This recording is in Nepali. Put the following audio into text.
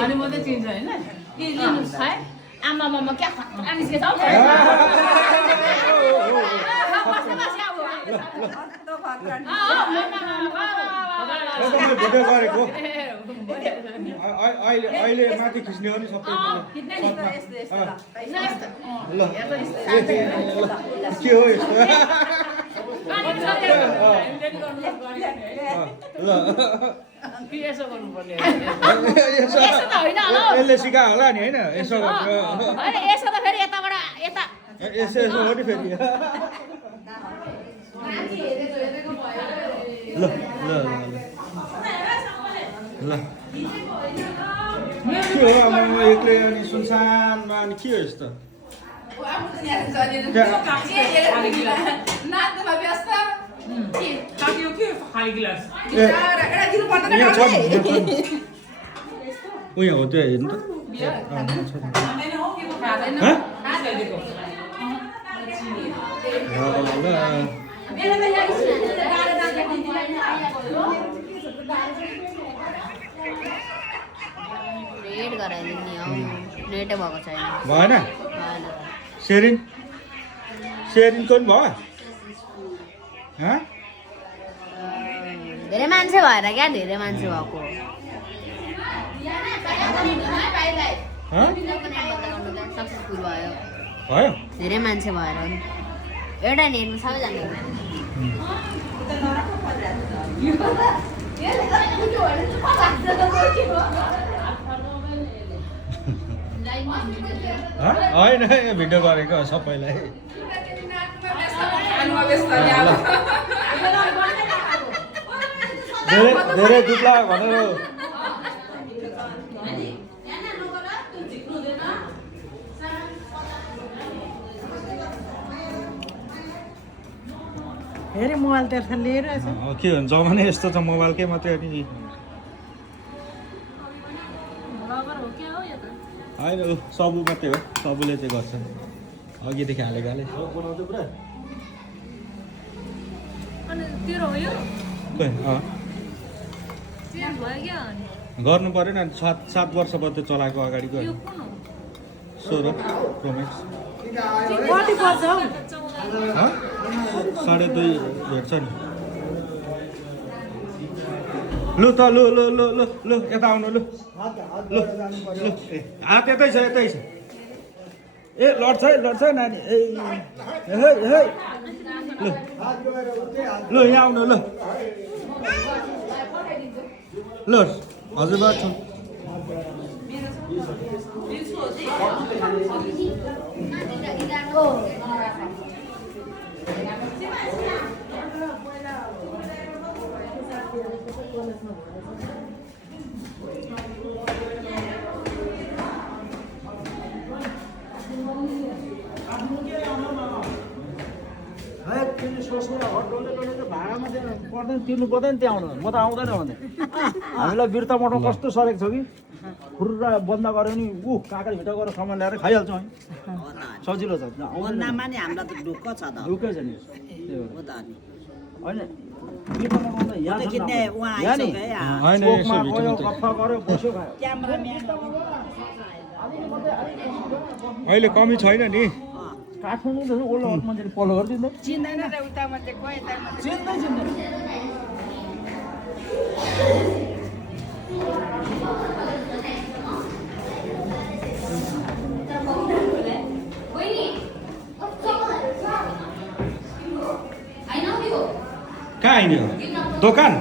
अनि म त चिन्छ होइन लिनुहोस् है आमा मामा क्या निस्केछ हौ भिडियो गरेको अहिले माथि खिच्ने हो नि सबै ल के हो यस्तो ल यसले सिका होला नि होइन यसो यसो त फेरि यताबाट यता यसो यसो हो नि फेरि ल ल ल के हो अब म एक्लै अनि सुनसानमा अनि के हो यस्तो उयो हो त्यो हेर्नु रेड गराइदिने हौ नेटै भएको छैन भएन सेरिन सेरिनको पनि भयो धेरै मान्छे भएर क्या धेरै मान्छे भएको सक्सेसफुल भयो भयो धेरै मान्छे भएर नि एउटा नेटमा सबैजना होइन भिडियो गरेको सबैलाई धेरै दुख्ला भनेर हेरे मोबाइल त्यहाँ लिएर के हुन्छ भने यस्तो त मोबाइलकै मात्रै अनि होइन सबु मात्रै हो सबुले चाहिँ गर्छ अघिदेखि हालेको हाले बनाउँदै पुरा गर्नु पऱ्यो नि 7 वर्ष बाद चलाएको अगाडिको 16 प्रोमेक्स कति पर्छ हौ 2.5 भेट्छ नि लु त लु लु लु लु लु यता आउनु लु लु हात यतै छ यतै छ ए लड्छ है नानी ए हे हे लु लु यहाँ आउनु लु ल हजुरबा छ भाडामा पर्दैन तिर्नु पर्दैन त्यहाँ आउनु म त आउँदैन भने हामीलाई बिर्ता मठाउँ कस्तो सरेको छ कि खुर्रा बन्द गऱ्यो नि काँक्रा भित्र गएर सामान ल्याएर खाइहाल्छौँ है सजिलो छ ढुक्कै छ नि होइन बिर्ता मठाउँदा यहाँ गफ्फा गऱ्यो बस्यो खायो अहिले कमी छैन नि काठमाडौँ त ओल्लो मान्छेले पल्लो गरिदिँदा चिन्दैन कहाँ आइने हो दोकान